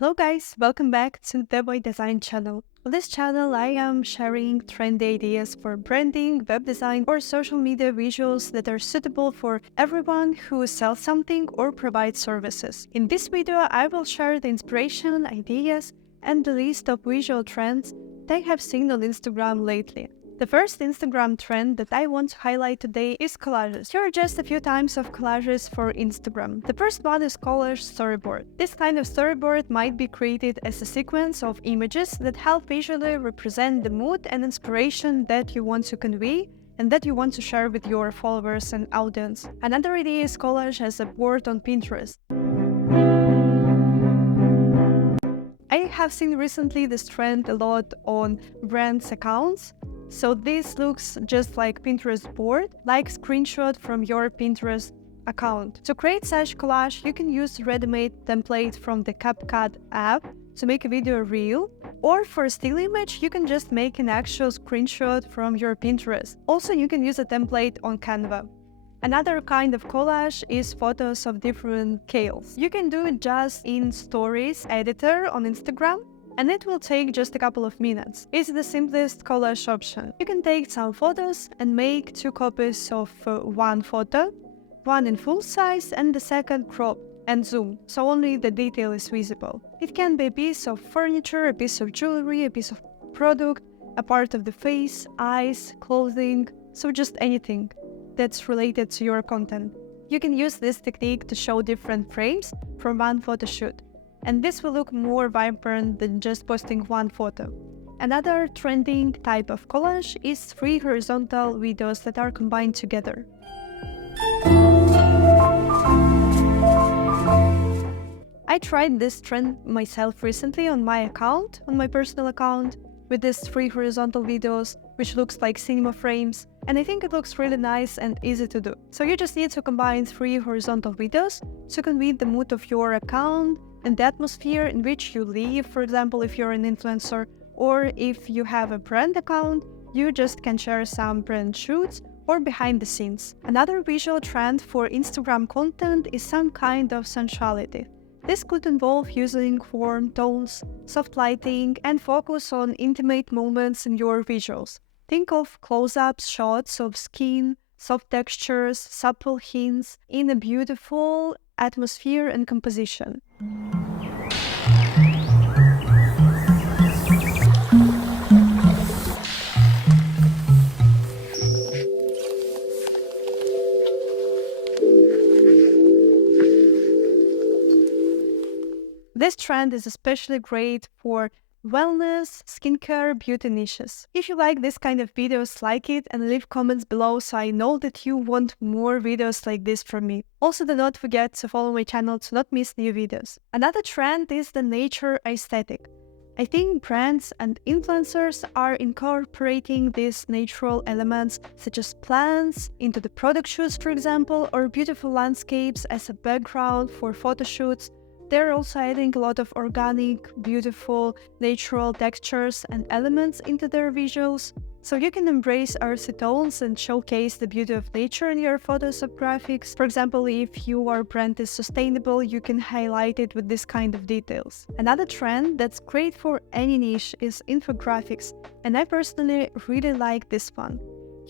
Hello guys, welcome back to the Voy Design channel. On this channel, I am sharing trendy ideas for branding, web design, or social media visuals that are suitable for everyone who sells something or provides services. In this video, I will share the inspiration, ideas, and the list of visual trends that I have seen on Instagram lately. The first Instagram trend that I want to highlight today is collages. Here are just a few types of collages for Instagram. The first one is collage storyboard. This kind of storyboard might be created as a sequence of images that help visually represent the mood and inspiration that you want to convey and that you want to share with your followers and audience. Another idea is collage as a board on Pinterest. I have seen recently this trend a lot on brands' accounts. So this looks just like Pinterest board, like screenshot from your Pinterest account. To create such collage, you can use ready-made template from the CapCut app to make a video reel, or for a still image, you can just make an actual screenshot from your Pinterest. Also, you can use a template on Canva. Another kind of collage is photos of different scales. You can do it just in Stories editor on Instagram, and it will take just a couple of minutes. It's the simplest collage option. You can take some photos and make two copies of one photo, one in full size and the second cropped and zoomed, so only the detail is visible. It can be a piece of furniture, a piece of jewelry, a piece of product, a part of the face, eyes, clothing, so just anything that's related to your content. You can use this technique to show different frames from one photo shoot, and this will look more vibrant than just posting one photo. Another trending type of collage is free horizontal videos that are combined together. I tried this trend myself recently on my account, on my personal account, with these free horizontal videos, which looks like cinema frames, and I think it looks really nice and easy to do. So you just need to combine three horizontal videos to convey the mood of your account and the atmosphere in which you live. For example, if you're an influencer, or if you have a brand account, you just can share some brand shoots or behind the scenes. Another visual trend for Instagram content is some kind of sensuality. This could involve using warm tones, soft lighting, and focus on intimate moments in your visuals. Think of close-ups, shots of skin, soft textures, subtle hints in a beautiful atmosphere and composition. This trend is especially great for wellness, skincare, beauty niches. If you like this kind of videos, like it and leave comments below so I know that you want more videos like this from me. Also, do not forget to follow my channel to not miss new videos. Another trend is the nature aesthetic. I think brands and influencers are incorporating these natural elements such as plants into the product shoots, for example, or beautiful landscapes as a background for photo shoots. They're also adding a lot of organic, beautiful, natural textures and elements into their visuals. So you can embrace earthy tones and showcase the beauty of nature in your photos or graphics. For example, if your brand is sustainable, you can highlight it with this kind of details. Another trend that's great for any niche is infographics, and I personally really like this one.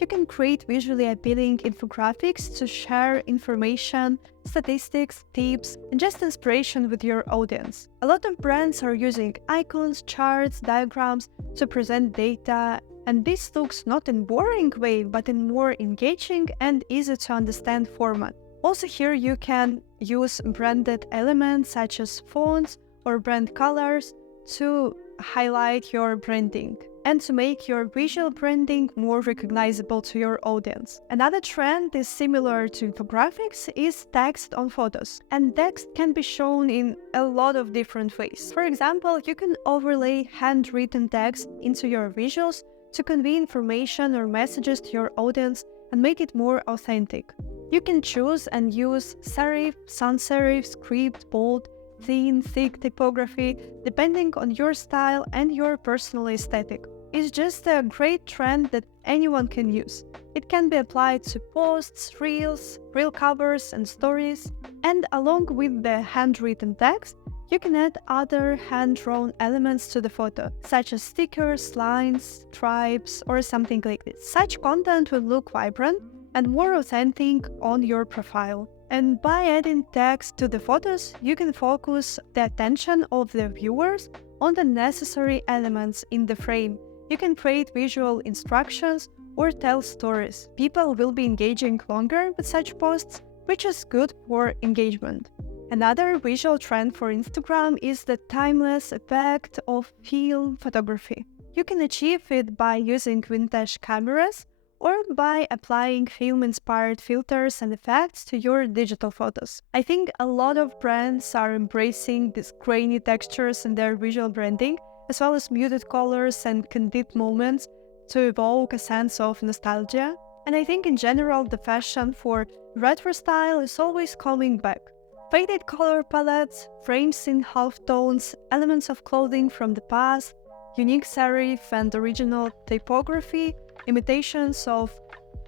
You can create visually appealing infographics to share information, statistics, tips, and just inspiration with your audience. A lot of brands are using icons, charts, diagrams to present data, and this looks not in boring way, but in more engaging and easy to understand format. Also here you can use branded elements such as fonts or brand colors to highlight your branding and to make your visual branding more recognizable to your audience. Another trend is similar to infographics is text on photos, and text can be shown in a lot of different ways. For example, you can overlay handwritten text into your visuals to convey information or messages to your audience and make it more authentic. You can choose and use serif, sans serif, script, bold, thin, thick typography, depending on your style and your personal aesthetic. It's just a great trend that anyone can use. It can be applied to posts, reels, reel covers, and stories. And along with the handwritten text, You can add other hand-drawn elements to the photo, such as stickers, lines, stripes, or something like this. Such content will look vibrant and more authentic on your profile. And by adding text to the photos, you can focus the attention of the viewers on the necessary elements in the frame. You can create visual instructions or tell stories. People will be engaging longer with such posts, which is good for engagement. Another visual trend for Instagram is the timeless effect of film photography. You can achieve it by using vintage cameras or by applying film-inspired filters and effects to your digital photos. I think a lot of brands are embracing these grainy textures in their visual branding, as well as muted colors and candid moments to evoke a sense of nostalgia. And I think in general the fashion for retro style is always coming back. Faded color palettes, frames in halftones, elements of clothing from the past, unique serif and original typography, imitations of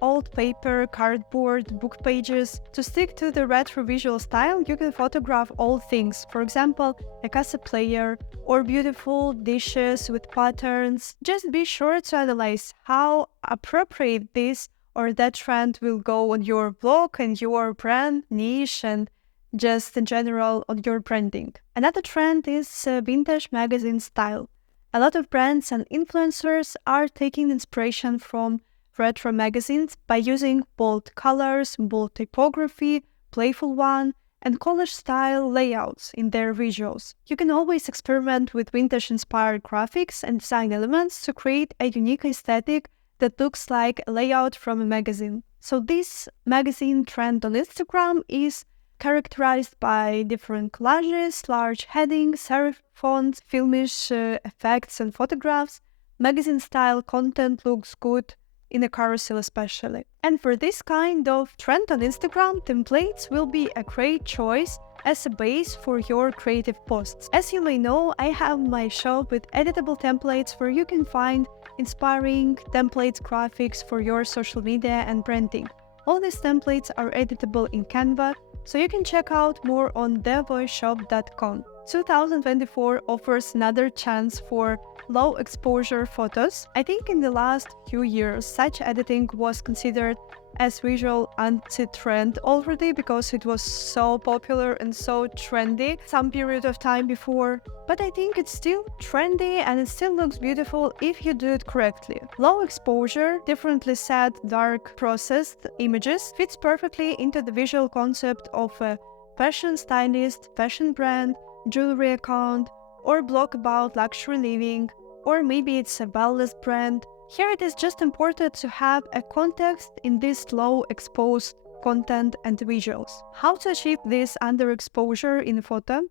old paper, cardboard, book pages. To stick to the retro visual style, you can photograph old things, for example, a cassette player or beautiful dishes with patterns. Just be sure to analyze how appropriate this or that trend will go on your blog and your brand niche and just in general on your branding. Another trend is vintage magazine style. A lot of brands and influencers are taking inspiration from retro magazines by using bold colors, bold typography, playful one, and collage-style layouts in their visuals. You can always experiment with vintage-inspired graphics and design elements to create a unique aesthetic that looks like a layout from a magazine. So this magazine trend on Instagram is characterized by different collages, large headings, serif fonts, filmish effects and photographs. Magazine-style content looks good in a carousel especially. And for this kind of trend on Instagram, templates will be a great choice as a base for your creative posts. As you may know, I have my shop with editable templates where you can find inspiring templates graphics for your social media and branding. All these templates are editable in Canva, so you can check out more on thevoyshop.com. 2024 offers another chance for low exposure photos. I think in the last few years, such editing was considered as visual anti-trend already because it was so popular and so trendy some period of time before. But I think it's still trendy and it still looks beautiful if you do it correctly. Low exposure, differently set, dark processed images fits perfectly into the visual concept of a fashion stylist, fashion brand, jewelry account, or blog about luxury living, or maybe it's a wellness brand. Here it is just important to have a context in this low exposed content and visuals. How to achieve this underexposure in a photo?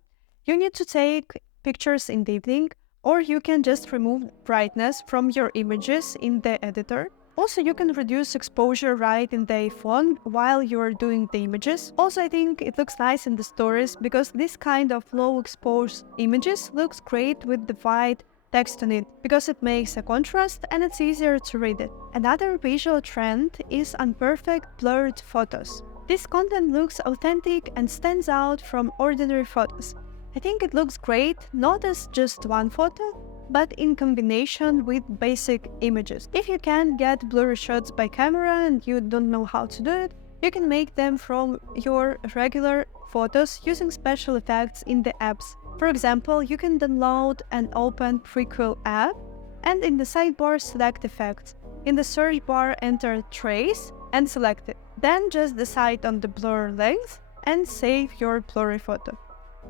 You need to take pictures in the evening, or you can just remove brightness from your images in the editor. Also, you can reduce exposure right in the iPhone while you're doing the images. Also, I think it looks nice in the stories because this kind of low exposed images looks great with the white text on it because it makes a contrast and it's easier to read it. Another visual trend is imperfect blurred photos. This content looks authentic and stands out from ordinary photos. I think it looks great not as just one photo, but in combination with basic images. If you can't get blurry shots by camera and you don't know how to do it, you can make them from your regular photos using special effects in the apps. For example, you can download and open Prequel app and in the sidebar select effects. In the search bar enter trace and select it. Then just decide on the blur length and save your blurry photo.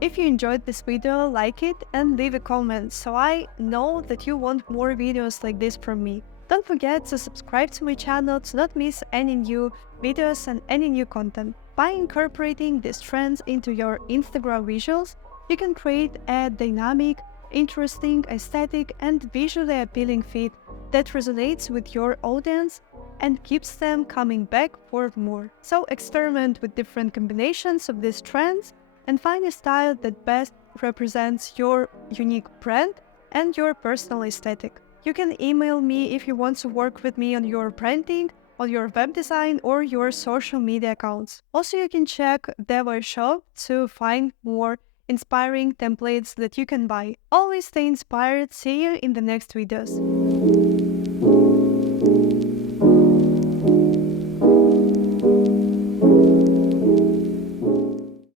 If you enjoyed this video, like it and leave a comment so I know that you want more videos like this from me. Don't forget to subscribe to my channel to not miss any new videos and any new content. By incorporating these trends into your Instagram visuals, you can create a dynamic, interesting, aesthetic and visually appealing feed that resonates with your audience and keeps them coming back for more. So experiment with different combinations of these trends and find a style that best represents your unique brand and your personal aesthetic. You can email me if you want to work with me on your branding, on your web design or your social media accounts. Also, you can check the Voy shop to find more inspiring templates that you can buy. Always stay inspired. See you in the next videos.